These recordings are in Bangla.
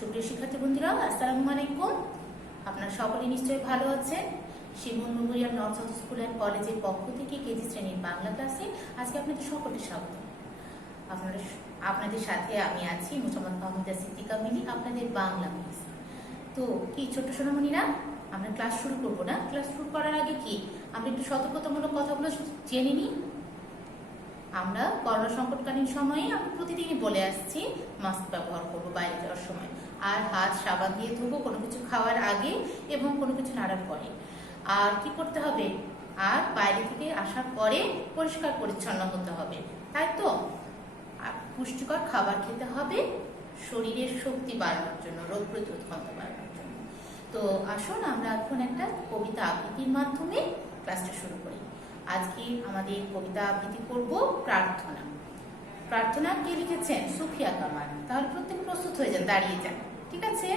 সুপ্রিয় শিক্ষার্থী বন্ধুরা, আসসালামু আলাইকুম। আপনারা সকলে নিশ্চয়ই ভালো আছেন। Shivan Memorial north south school and কলেজের পক্ষ থেকে কেজি শ্রেণীর বাংলা ক্লাসে আজকে আপনাদের সকলকে স্বাগত। আপনাদের সাথে আমি আছি মোহাম্মদ মাহমুদা সিদ্দিকা মিলি, আপনাদের বাংলা মিস। তো কি ছোট্ট সোনামণিরা, আমরা ক্লাস শুরু করবো না? ক্লাস শুরু করার আগে কি আমরা একটু সতর্কতামূলক কথাগুলো জেনে নিই। আমরা করোনা সংকটকালীন সময়ে আমরা প্রতিদিনই বলে আসছি মাস্ক ব্যবহার করব বাইরে যাওয়ার সময়, আর হাত সাবান দিয়ে ধুবো কোনো কিছু খাওয়ার আগে এবং কোনো কিছু নাড়ার পরে। আর কি করতে হবে, আর বাইরে থেকে আসার পরে পরিষ্কার পরিচ্ছন্ন হতে হবে, তাই তো? আর পুষ্টিকর খাবার খেতে হবে শরীরের শক্তি বাড়ানোর জন্য, রোগ প্রতিরোধ ক্ষমতা বাড়ানোর জন্য। তো আসুন আমরা এখন একটা কবিতা আবৃত্তির মাধ্যমে ক্লাসটা শুরু করি। আজকে আমাদের কবিতা আবৃত্তি করব প্রার্থনা। প্রার্থনা কে লিখেছেন? সুফিয়া কামাল। তাহলে প্রত্যেকে প্রস্তুত হয়ে যান, দাঁড়িয়ে যান, ঠিক আছে?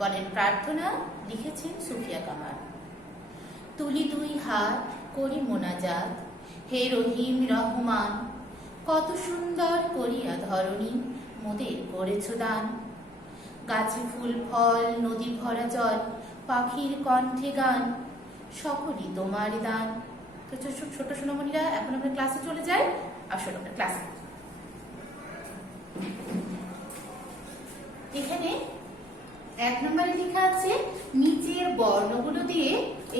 বলেন, প্রার্থনা লিখেছেন সুফিয়া কামাল। তুলি দুই হাত করি মোনাজাত, হে রহিম রহমান, কত সুন্দর করিয়া ধরণী মোদের করেছ দান। গাছে ফুল ফল, নদী ভরা জল, পাখির কণ্ঠে গান, সকলই তোমার দান। তো ছোট সোনামণিরা, এখন আমরা ক্লাসে চলে যাই। আসলে আমরা ক্লাসে এখানে 1 নম্বরে লেখা আছে নিচের বর্ণগুলো দিয়ে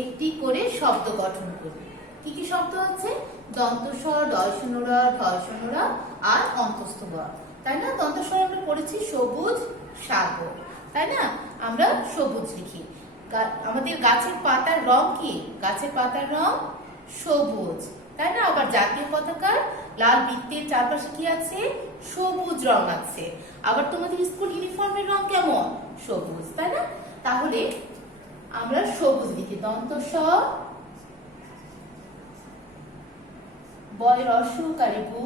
একটি করে শব্দ গঠন করবে। কি কি শব্দ আছে? দন্তস্বর, ডয়শূন্য র, ঢয়শূন্য র আর অন্তস্থ ব, তাই না? দন্তস্বর আমরা পড়েছি সবুজ সাগর, তাই না? আমরা সবুজ লিখি। আমাদের গাছের পাতার রং কি? গাছের পাতার রং সবুজ, তাই না? আবার জাতীয় পতাকার লাল বৃত্তের চারপাশে কি আছে? সবুজ রং আছে। আবার তোমাদের স্কুল ইউনিফর্মের রং কেমন? সবুজ, তাই না? তাহলে আমরা সবুজ লিখি। দন্তস্ব বয় রস্যকারে বু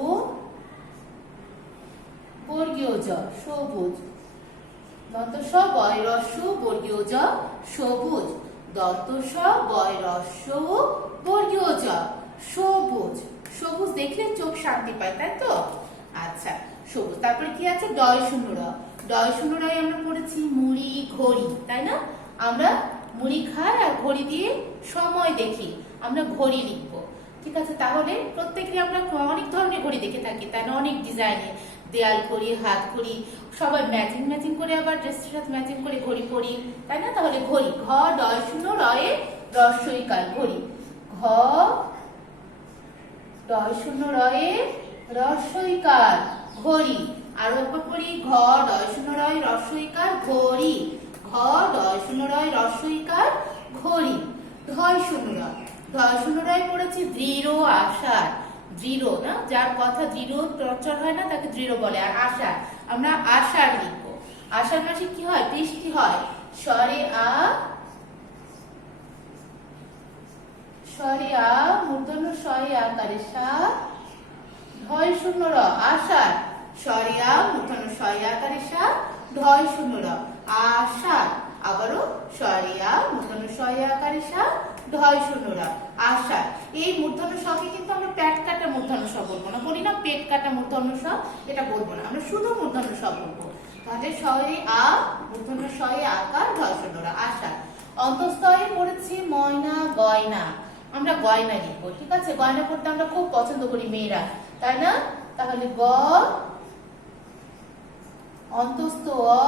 বর্গীয় জ, সবুজ। দন্তস্ব বয় রস্য বর্গীয় জ, সবুজ। দন্তস্ব বয় রস্য বর্গীয় জ, সবুজ। সবুজ দেখলে চোখ শান্তি পায়, তাই তো? আচ্ছা, সবুজ। তারপরে কি আছে? ডয়শূন্য র। ডয়শূন্য র আমরা পড়েছি মুড়ি ঘড়ি, তাই না? আমরা মুড়ি খাই আর ঘড়ি দিয়ে সময় দেখি, আমরা ঘড়ি লিখবো, ঠিক আছে? তাহলে প্রত্যেকেরই আমরা অনেক ধরনের ঘড়ি দেখে থাকি, তাই না? অনেক ডিজাইনের, দেয়াল ঘড়ি, হাত ঘড়ি, সবাই ম্যাচিং করে আবার ড্রেসের সাথে ম্যাচিং করে ঘড়ি পরি, তাই না? তাহলে ঘড়ি, ঘ ডয়শূন্য রয়ে রস্যইকার, ঘড়ি। ঘ ডয়শূন্য রয়ে রস্যইকার, ঘড়ি। আরো একবার পড়ি, ঘ ডয়শূন্য রয় রস্যইকার, ঘড়ি। ঘ ডয়শূন্য রয় রস্যইকার, ঘড়ি। ঢয়শূন্য র। ঢয়শূন্য রয় পড়েছি দৃঢ় আষাঢ়, দৃঢ় না, যার কথা দৃঢ় টর্চর হয় না তাকে দৃঢ় বলে। আর আষাঢ়, আমরা আষাঢ় লিখবো। আষাঢ় মাসে কি হয়? বৃষ্টি হয়। স্বরে আ, স্বরে আ, মূর্ধন্য স্বরে আকারে সা, ঢয়শূন্য র, আষাঢ়। স্বরে আ, মূর্ধন্য স্বরে আকারে সা, ঢয়শূন্য র, আষাঢ়। আবারও স্বরে আ, মূর্ধন্য স্বরে আকারে সা, ঢয়শূন্য র, আষাঢ়। এই মূর্ধন্য স্বকে কিন্তু আমরা পেট কাটা মূর্ধন্য স বলবো না, বলি না পেট কাটা মূর্ধন্য স, এটা বলবো না, আমরা শুধু মূর্ধন্য স বলবো। তাহলে স্বরে আ, মূর্ধন্য স্বরে আকার, ঢয়শূন্য র, আষাঢ়। অন্তঃস্থয়ে পড়েছি ময়না গয়না, আমরা গয়না লিখবো, ঠিক আছে? গয়না পড়তে আমরা খুব পছন্দ করি মেয়েরা, তাই না? তাহলে গ অন্তস্থ অ,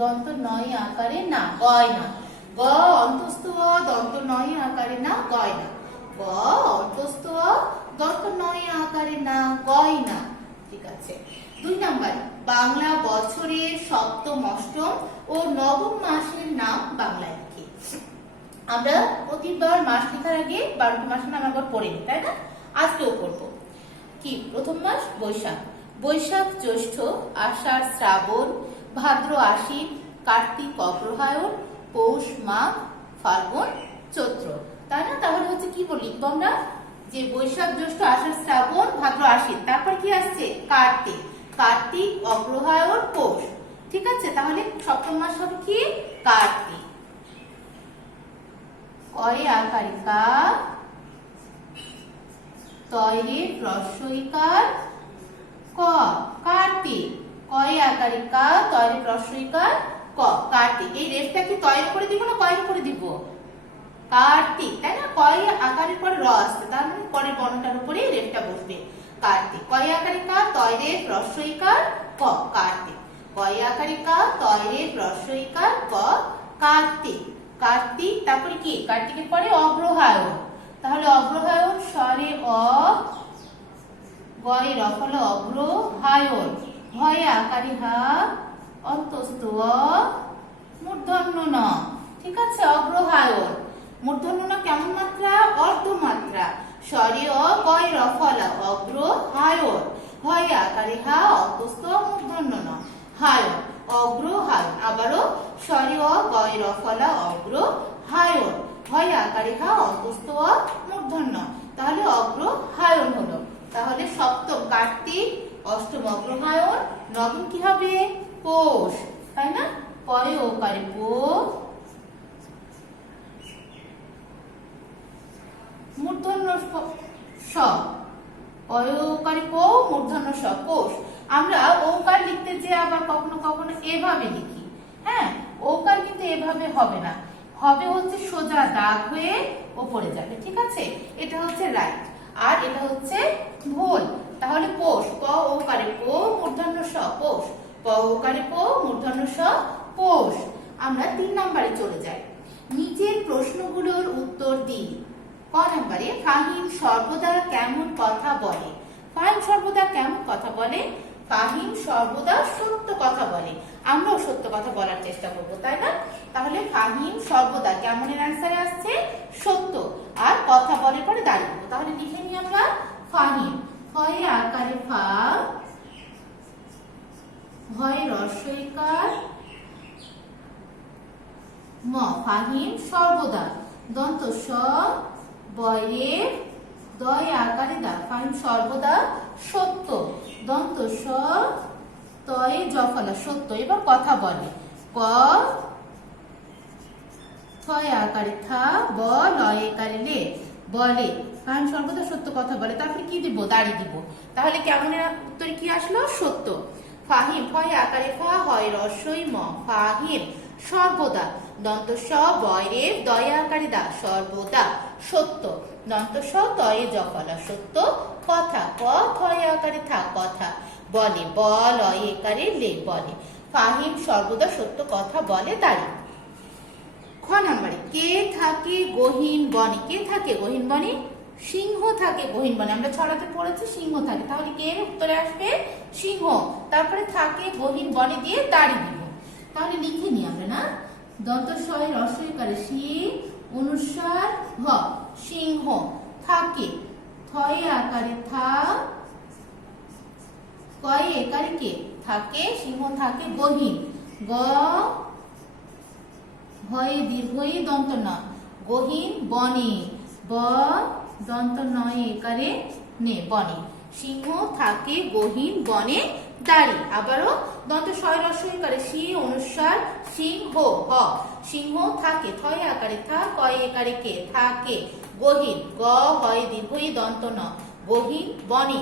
দন্ত নয় আকারে না, গয়না। গ অন্তস্থ অ, দন্ত নয় আকারে না, গয়না। গ অন্তস্থ অ, দন্ত নয় আকারে না, গয়না, ঠিক আছে? 2 নাম্বার, বাংলা বছরের সপ্তম, অষ্টম ও নবম মাসের নাম বাংলায় লিখি। আমরা প্রতিবার মাস লেখার আগে 12টি মাসের নাম একবার পড়ে নিই, তাই না? আজকেও পড়বো। কি প্রথম মাস? বৈশাখ। বৈশাখ জ্যৈষ্ঠ, আষাঢ় শ্রাবণ, ভাদ্র আশ্বিন, কার্তিক অগ্রহায়ণ, পৌষ মাঘ, ফাল্গুন চৈত্র, তাই না? তাহলে হচ্ছে কি বলি আমরা, যে বৈশাখ জ্যৈষ্ঠ আষাঢ় শ্রাবণ ভাদ্র আশ্বিন, তারপর কি আসছে? কার্তিক। কার্তিক অগ্রহায়ণ পৌষ, ঠিক আছে? তাহলে সপ্তম মাস হবে কি? কার্তিক। কয়ে আকারে কা, তয়ে রস্যইকার ক, কার্তিক। কয়ে আকারে কা, তয়ে রস্যইকার ক, কার্তিক। এই রেফটা কি তয়ের উপরে দিব না কয়ের উপরে দিব? কার্তিক, তাই না? কয় আকারের পর র আসছে, তার মানে পরের বর্ণটার উপরে রেফটা বসবে। কার্তিক। কয় আকারে কা, তয় রেফ হ্রস্ব ইকার ক, কার্তিক। কয় আকারে কা, তয় রেফ হ্রস্ব ইকার ক, কার্তিক। কার্তিক। তারপরে কি? কার্তিকের পরে অগ্রহায়ণ। তাহলে অগ্রহায়ণ স্বরে অ, গয়ে রফল অগ্রহায়ণ। ভয়ে আকারে হা, অন্তস্থ অ, মূর্ধন্য ন। ঠিক আছে, অগ্রহায়ণ। মূর্ধন্য ন কেমন মাত্রা? অর্ধমাত্রা। স্বরে অ, গয় রফলা অগ্রহায়ণ। ভয়ে আকারে হা, অন্তস্থ মূর্ধন্য ন, হায়ণ, অগ্রহায়ণ। আবারও স্বরে অ, গয় রফলা অগ্রহায়ণ। ভয়ে আকারে হা, অন্তস্থ অ, মূর্ধন্য। তাহলে অগ্রহায়ণ হলো। তাহলে সপ্তম কার্তিক, অষ্টম অগ্রহায়ণ, নবম কি হবে? পৌষ, তাই না? পরে ওকারে পো, মূর্ধন্য স, পরে ওকারে পো, মূর্ধন্য স, পৌষ। আমরা ওকার লিখতে যে আবার কখনো কখনো এভাবে লিখি। হ্যাঁ, ওকার কিন্তু এভাবে হবে না, হবে হচ্ছে সোজা দাগ হয়ে ওপরে যাবে। ঠিক আছে, এটা হচ্ছে রাইট আর এটা হচ্ছে ভুল। তাহলে পৌষ, প ওকারে পো, মূর্ধন্য স, পৌষ। প ওকারে পো, মূর্ধন্য স, পৌষ। আমরা 3 নম্বরে চলে যাই। নিচের প্রশ্নগুলোর উত্তর দিই। ক নম্বরে, ফাহিম সর্বদা কেমন কথা বলে? ফাহিম সর্বদা কেমন কথা বলে? ফাহিম সর্বদা সত্য কথা বলে। আমরাও সত্য কথা বলার চেষ্টা করব, তাই না? তাহলে ফাহিম সর্বদা কেমনের অ্যান্সারে আসছে? সত্য। আর কথা বলে পরে দাঁড়িয়ে দেবো। তাহলে লিখে নিই আমরা ফাহিম। ফয়ে আকারে ফা, ভয়ে হ্রস্ব ইকার ম, ফাহিম সর্বদা। দন্ত স, বয়ে দয় আকারে দা, ফাহিম সর্বদা সত্য। দন্ত স, তয়ে জফলা, সত্য। এবার কথা বলে। ক, থয় আকারে থা, ব লয় আকারে লে, বলে। ফাহিম সর্বদা সত্য কথা বলে। তারপরে কি দিব? দাড়ি দিব। তাহলে কেমনের উত্তরে কি আসলো? সত্য। ফাহিম, ফয় আকারে ফা, হয় রস্বই ম, ফাহিম সর্বদা। দন্ত স, বয়ে দয় আকারে দা, সর্বদা সত্য। দন্ত স, তয়ে জফলা, সত্য কথা। ক, থয় আকারে থা, কথা বলে। ব লয় একারে লে, বলে। ফাহিম সর্বদা সত্য কথা বলে, দাঁড়ি। খ নম্বরে, কে থাকে গহীন বনে? কে থাকে গহীন বনে? সিংহ থাকে গহীন বনে। আমরা ছড়াতে পড়েছি সিংহ থাকে। তাহলে কে উত্তরে আসবে? সিংহ। তারপরে থাকে গহীন বনে দিয়ে দাড়ি দিব। তাহলে লিখে নিই আমরা, না? দন্ত সয় রস্বইকারে সি, অনুসার হ, সিংহ থাকে। থয়ে আকারে থা, কয়ে একারে কে, থাকে। সিংহ থাকে গহীন। গ, ভয়ে দীর্ঘই দন্ত ন, গহীন বনে। ব, দন্ত নয় একারে নে, বনে। সিংহ থাকে গহীন বনে, দাড়ি। আবারও দন্ত শয় রস্বই করে সি, অনুস্বার সিংহ হ, সিংহ থাকে। থয় আকারে থা, কয় একারে কে, থাকে গহীন। গ, হয় দীর্ঘই দন্ত ন, গহীন বনে।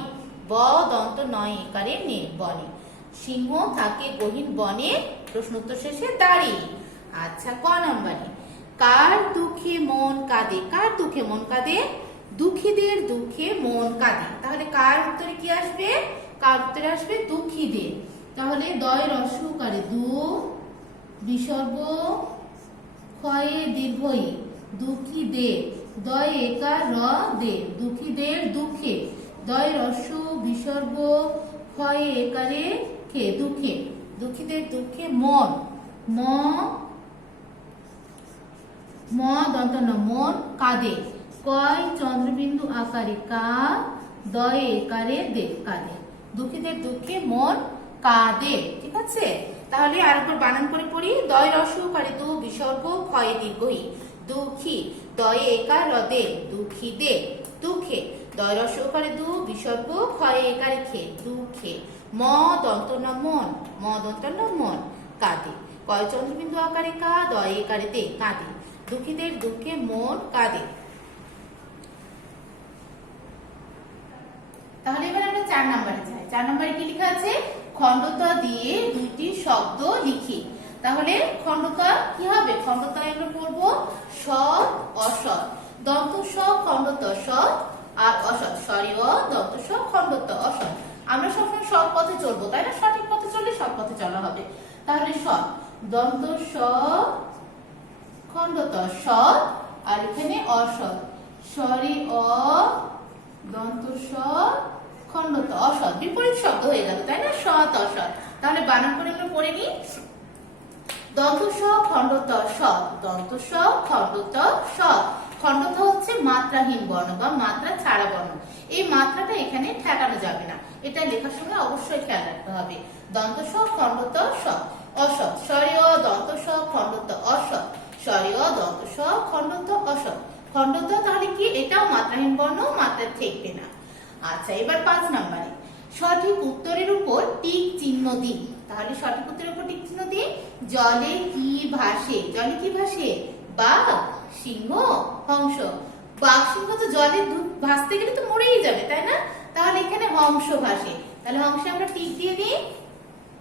ব, দন্ত নয় একারে নে, বনে। সিংহ থাকে গহীন বনে। প্রশ্ন উত্তর শেষে দাড়ি। আচ্ছা, ক নম্বরে, কার দুঃখে মন কাঁদে? কার দুঃখে মন কাঁদে? দুঃখীদের দুঃখে মন কাঁদে। তাহলে কার উত্তরে কি আসবে? কার উত্তরে আসবে দুঃখীদের। তাহলে দয় রস্য উকারে দু, বিসর্গ ক্ষয়ে দীর্ঘই, দুঃখীদের। দয় একার র দে, দুঃখীদের দুঃখে। দয় রস্য বিসর্গ ক্ষয়ে একারে খে, দুঃখে। দুঃখীদের দুঃখে মন। ম, ম দন্ত ন, মন কাঁদে। কয় চন্দ্রবিন্দু আকারে কা, দয় একারে দে, কাঁদে। দুঃখীদের দুঃখে মন কাঁদে। ঠিক আছে, তাহলে আরেকবার বানান করে পড়ি। দয় রস্য উকারে দু, বিসর্গ ক্ষয়ে দীর্ঘই, দুঃখী। দয়ে একার র দে, দুঃখীদে, দুঃখে। দয় রস্য উকারে দু, বিসর্গ ক্ষয়ে একারে খে, দুঃখে। ম দন্ত ন, মন। ম দন্ত ন, মন কাঁদে। কয় চন্দ্রবিন্দু আকারে কা, দয় একারে দে, কাঁদে। দুঃখীদের দুঃখে মন কাঁদে। তাহলে এবার আমরা 4 নম্বরে যাই। 4 নম্বরে কি লেখা আছে? খণ্ডতা দিয়ে দুইটি শব্দ লিখি। তাহলে খণ্ডতা কি হবে? খণ্ডতায় আমরা পড়বো সৎ অসৎ, দন্ত স খণ্ডত সৎ আর অসৎ, সরি অ দন্ত স খণ্ডত অসৎ। আমরা সবসময় সৎ পথে চলবো, তাই না? সঠিক পথে চললে সৎ পথে চলা হবে। তাহলে সৎ, দন্ত স খণ্ডত সৎ, আর এখানে অসৎ, সরি অ দন্ত স খণ্ডত অসৎ, বিপরীত শব্দ হয়ে গেল, তাই না? সৎ অসৎ। তাহলে বানান করে আমরা পড়ে নিই। দন্ত স খণ্ডত সৎ, দন্ত স খণ্ডত সৎ। খণ্ডত হচ্ছে মাত্রাহীন বর্ণ বা মাত্রা ছাড়া বর্ণ। এই মাত্রাটা এখানে ঠেকানো যাবে না, এটা লেখার সময় অবশ্যই খেয়াল রাখতে হবে। দন্ত স খণ্ডত সৎ, অসৎ, সরি অ দন্ত স খণ্ডত অসৎ, সরি অ দন্ত স খণ্ডত অসৎ। খণ্ডত তাহলে কি? এটাও মাত্রাহীন বর্ণ, মাত্রা ঠেকবে না। আচ্ছা, এবার 5 নম্বরে সঠিক উত্তরের উপর টিক চিহ্ন দিন। তাহলে সঠিক উত্তরের উপর টিক চিহ্ন দিন। জলে কি ভাসে? জলে কি ভাসে? বাঘ, সিংহ, হংস। বাঘ সিংহ তো জলে ভাসতে গেলে তো মরেই যাবে, তাই না? তাহলে এখানে হংস ভাসে, তাহলে হংসে আমরা টিক দিয়ে দিই।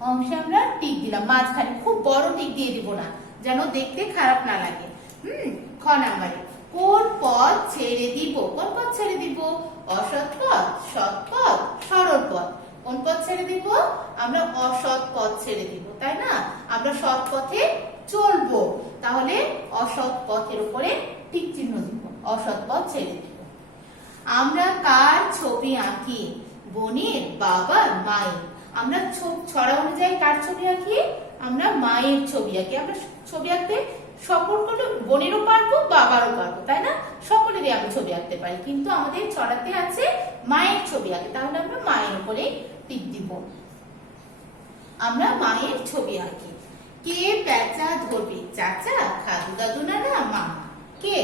হংসে আমরা টিক দিলাম মাঝখানে, খুব বড় টিক দিয়ে দিব না, যেন দেখতে খারাপ না লাগে। খ নাম্বারে কোন পথ ছেড়ে দিব? কোন পথ ছেড়ে দিব? অসৎ পথ, সৎ পথ, সরল পথ। কোন পথ ছেড়ে দিব? আমরা অসৎ পথ ছেড়ে দিব, তাই না? আমরা সৎ পথে চলবো, তাহলে অসৎ পথের উপরে টিক চিহ্ন দিব, অসৎ পথ ছেড়ে দিব। আমরা কার ছবি আঁকি? বোনের, বাবার, মায়ের। আমরা ছড়া অনুযায়ী কার ছবি আঁকি? আমরা মায়ের ছবি আঁকি। আমরা ছবি আঁকতে সকল বোনেরও পারবো, বাবারও পারবো, তাই না? সকলেরই আমরা ছবি আঁকতে পারি, কিন্তু আমাদের ছড়াতে আছে মায়ের ছবি আঁকি, তাহলে আমরা মায়ের উপরে টিক দিব। আমরা মায়ের ছবি আঁকি। কে পেঁচা ধরবে? চাচা, খাদু, দাদু, নানা, মা। কে?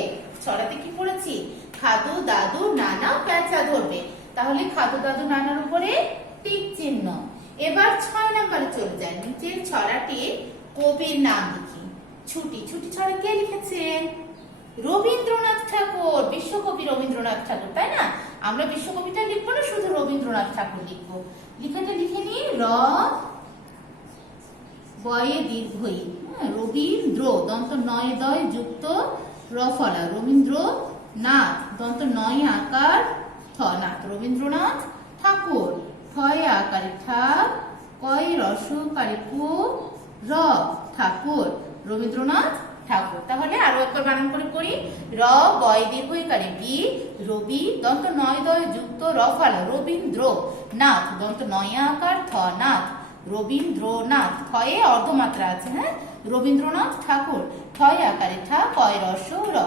ছড়াতে কি পড়েছি? খাদু, দাদু, নানা পেঁচা ধরবে, তাহলে খাদু, দাদু, নানার উপরে টিক চিহ্ন। এবার 6 নম্বরে চলে যায়। নিচের ছড়াটি কবির নাম লিখি। ছুটি। ছুটি ছড়া কে লিখেছেন? রবীন্দ্রনাথ ঠাকুর, বিশ্বকবি রবীন্দ্রনাথ ঠাকুর, তাই না? আমরা বিশ্বকবিটা লিখবো না, শুধু রবীন্দ্রনাথ ঠাকুর লিখবো। লিখাটা লিখে নিই। র বয়ে দীর্ঘই, রবীন্দ্র দন্ত নয় দয় যুক্ত রফলা, রবীন্দ্র নাথ দন্ত নয় আকার থ নাথ, রবীন্দ্রনাথ ঠাকুর, ঠয়ে আকারে ঠা, কয় রসকারে কু, র ঠাকুর, রবীন্দ্রনাথ ঠাকুর। তাহলে আরো একবার বানান করে পড়ি। র বয় দীর্ঘইকারে বি, রবি দন্ত নয় দয় যুক্ত রফলা, রবীন্দ্র নাথ দন্ত নয় আকার থ নাথ, রবীন্দ্রনাথ, থয়ে অর্ধমাত্রা আছে, হ্যাঁ? রবীন্দ্রনাথ ঠাকুর, ঠয় আকারে ঠা, কয় রস র,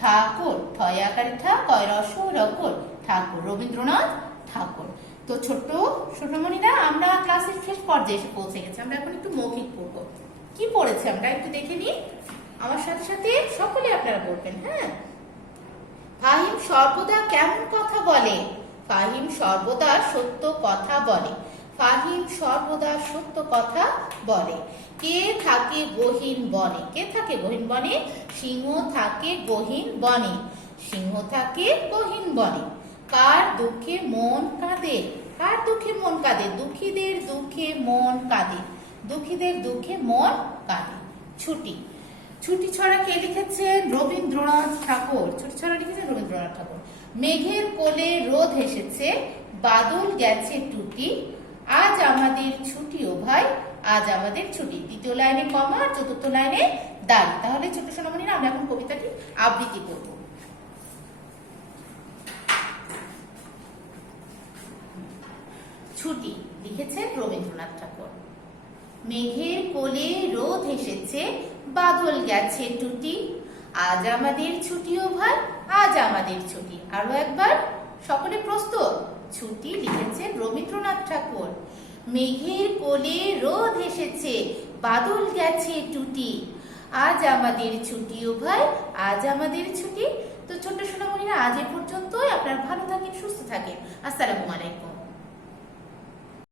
ঠাকুর, ঠয় আকারে ঠা, কয় রস রকুর, ঠাকুর, রবীন্দ্রনাথ ঠাকুর। তো ছোট্ট ছোটমণিরা, আমরা ক্লাসের শেষ পর্যায়ে এসে পৌঁছে গেছি। আমরা এখন একটু মৌখিক পড়বো। কি পড়েছে আমরা একটু দেখে নিই, আমার সাথে সাথে সকলে আপনারা বলবেন, হ্যাঁ? ফাহিম সর্বদা কেমন কথা বলে? ফাহিম সর্বদা সত্য কথা বলে। ফাহিম সর্বদা সত্য কথা বলে। কে থাকে গহীন বনে? কে থাকে গহীন বনে? সিংহ থাকে গহীন বনে। সিংহ থাকে গহীন বনে। কার দুঃখে মন কাঁদে? কার দুঃখে মন কাঁদে? দুঃখীদের দুঃখে মন কাঁদে। দুঃখীদের দুঃখে মন কাঁদে। ছুটি। ছুটি ছড়া কে লিখেছেন? রবীন্দ্রনাথ ঠাকুর। ছুটি ছড়া লিখেছেন রবীন্দ্রনাথ ঠাকুর। মেঘের কোলে রোদ এসেছে, বাদল গেছে টুটি, আজ আমাদের ছুটি ও ভাই, আজ আমাদের ছুটি। দ্বিতীয় লাইনে কমা, চতুর্থ লাইনে দাঁড়ি। তাহলে ছোট সোনামণিরা, আমরা এখন কবিতাটি আবৃত্তি করব। ছুটি লিখেছেন রবীন্দ্রনাথ ঠাকুর। মেঘের কোলে রোদ এসেছে, বাদল গেছে টুটি, আজ আমাদের ছুটি ও ভাই, আজ আমাদের ছুটি। আরো একবার, সকলে প্রস্তুত? ছুটি লিখেছেন রবীন্দ্রনাথ ঠাকুর। মেঘের কোলে রোদ এসেছে, বাদল গেছে টুটি, আজ আমাদের ছুটি ও ভাই, আজ আমাদের ছুটি। তো ছোট্ট সোনামণিরা, আজ এ পর্যন্তই। আপনারা ভালো থাকেন, সুস্থ থাকেন। আসসালামু আলাইকুম।